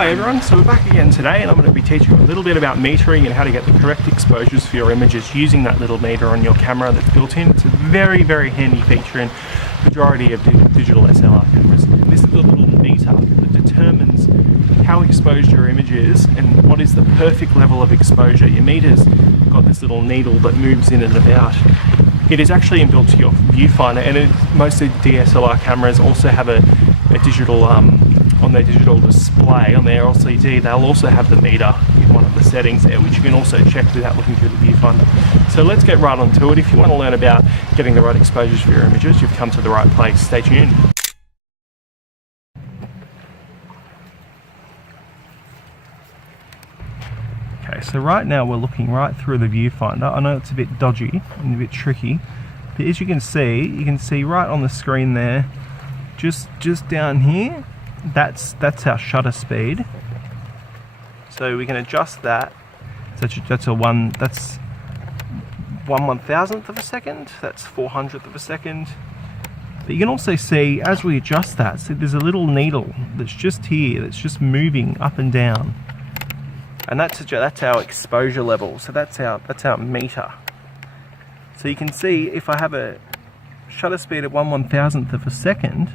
Hi everyone, so we're back again today and I'm going to be teaching you a little bit about metering and how to get the correct exposures for your images using that little meter on your camera that's built in. It's a very, very handy feature in the majority of digital SLR cameras. This is a little meter that determines how exposed your image is and what is the perfect level of exposure. Your meter's got this little needle that moves in and about. It is actually inbuilt to your viewfinder, and most of DSLR cameras also have a digital on their digital display, on their LCD, they'll also have the meter in one of the settings there, which you can also check without looking through the viewfinder. So let's get right onto it. If you want to learn about getting the right exposures for your images, you've come to the right place. Stay tuned. Okay, so right now we're looking right through the viewfinder. I know it's a bit dodgy and a bit tricky, but as you can see right on the screen there, just down here, that's our shutter speed. So we can adjust that. That's 1/1000th of a second. That's 400th of a second. But you can also see as we adjust that, so there's a little needle that's just here, that's just moving up and down, and that's our exposure level. So that's our meter. So you can see if I have a shutter speed at 1/1000th of a second,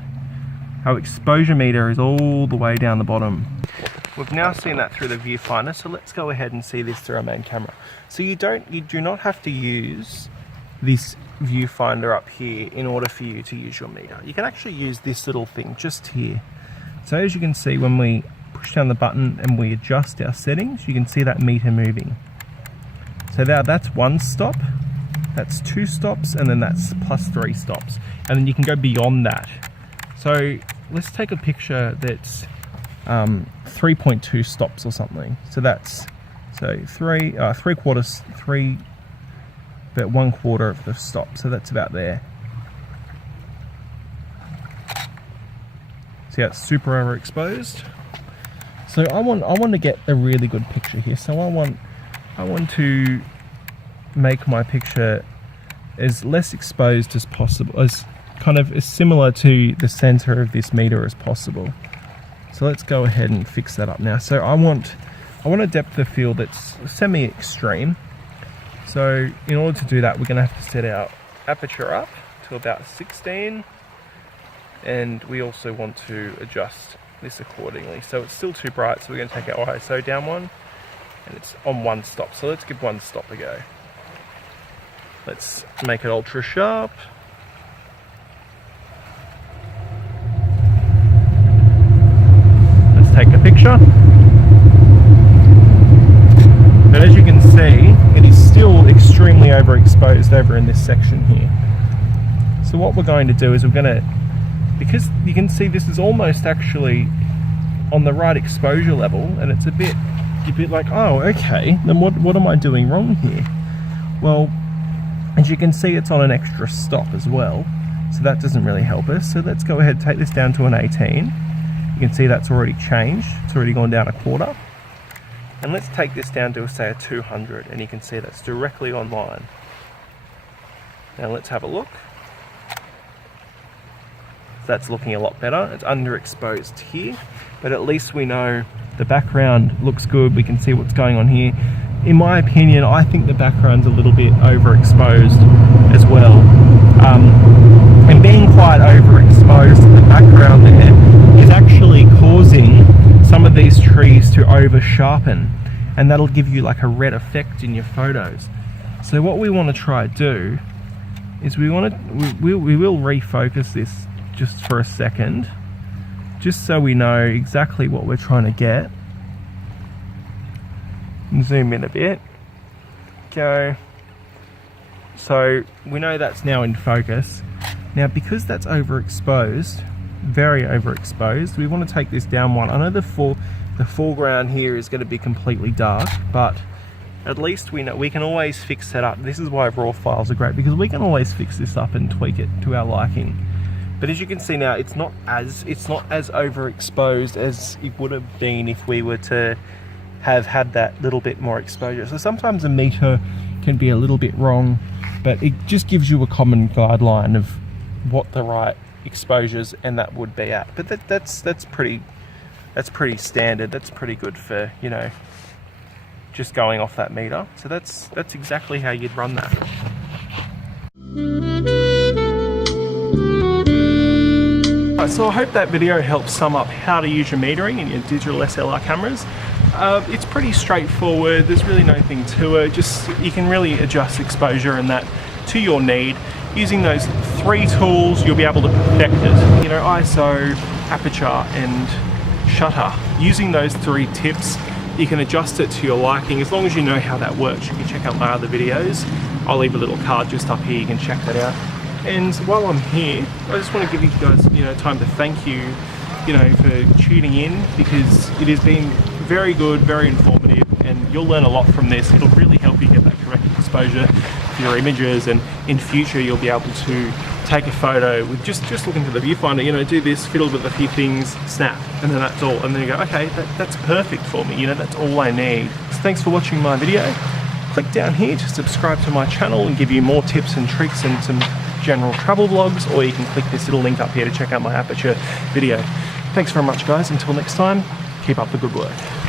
our exposure meter is all the way down the bottom. We've now seen that through the viewfinder, so let's go ahead and see this through our main camera. So you do not have to use this viewfinder up here in order for you to use your meter. You can actually use this little thing just here. So as you can see, when we push down the button and we adjust our settings, you can see that meter moving. So now that's one stop, that's two stops, and then that's plus 3 stops. And then you can go beyond that. So let's take a picture that's 3.2 stops or something. So that's about 1/4 of the stop. So that's about there. See how it's super overexposed. So I want to get a really good picture here. So I want to make my picture as less exposed as possible, as similar to the center of this meter as possible. So let's go ahead and fix that up now. So I want a depth of field that's semi-extreme. So in order to do that, we're going to have to set our aperture up to about 16, and we also want to adjust this accordingly. So it's still too bright, so we're going to take our ISO down one, and it's on 1 stop. So let's give 1 stop a go. Let's make it ultra sharp. Take a picture. But as you can see, it is still extremely overexposed over in this section here. So what we're going to do is because you can see this is almost actually on the right exposure level, and it's a bit like, oh, okay, then what am I doing wrong here? Well, as you can see, it's on an extra stop as well, so that doesn't really help us. So let's go ahead and take this down to an 18. You can see that's already changed. It's already gone down 1/4. And let's take this down to, say, a 200, and you can see that's directly online. Now let's have a look. So that's looking a lot better. It's underexposed here, but at least we know the background looks good. We can see what's going on here. In my opinion, I think the background's a little bit overexposed as well. And being quite overexposed, the background there is actually causing some of these trees to over sharpen, and that'll give you like a red effect in your photos. So what we want to try to do is we will refocus this just for a second, just so we know exactly what we're trying to get. Zoom in a bit. Go. So we know that's now in focus. Now because that's overexposed, very overexposed, we want to take this down one. I know the foreground here is going to be completely dark, but at least we know we can always fix that up. This is why raw files are great, because we can always fix this up and tweak it to our liking. But as you can see now, it's not as overexposed as it would have been if we were to have had that little bit more exposure. So sometimes a meter can be a little bit wrong, but it just gives you a common guideline of what the right exposures and that would be at. But that's pretty That's pretty standard. That's pretty good for, you know, just going off that meter. So that's exactly how you'd run that. Right, so I hope that video helps sum up how to use your metering in your digital SLR cameras. It's pretty straightforward. There's really nothing to it. Just you can really adjust exposure and that to your need. Using those 3 tools, you'll be able to perfect it. You know, ISO, aperture, and shutter. Using those 3 tips, you can adjust it to your liking as long as you know how that works. You can check out my other videos. I'll leave a little card just up here, you can check that out. And while I'm here, I just want to give you guys, you know, time to thank you, you know, for tuning in, because it has been very good, very informative, and you'll learn a lot from this. It'll really help you get that correct exposure for your images, and in future you'll be able to take a photo with just looking to the viewfinder, you know, do this, fiddle with a few things, snap, and then that's all. And then you go, okay, that's perfect for me, you know, that's all I need. So thanks for watching my video. Click down here to subscribe to my channel and give you more tips and tricks and some general travel vlogs, or you can click this little link up here to check out my aperture video. Thanks very much, guys. Until next time, keep up the good work.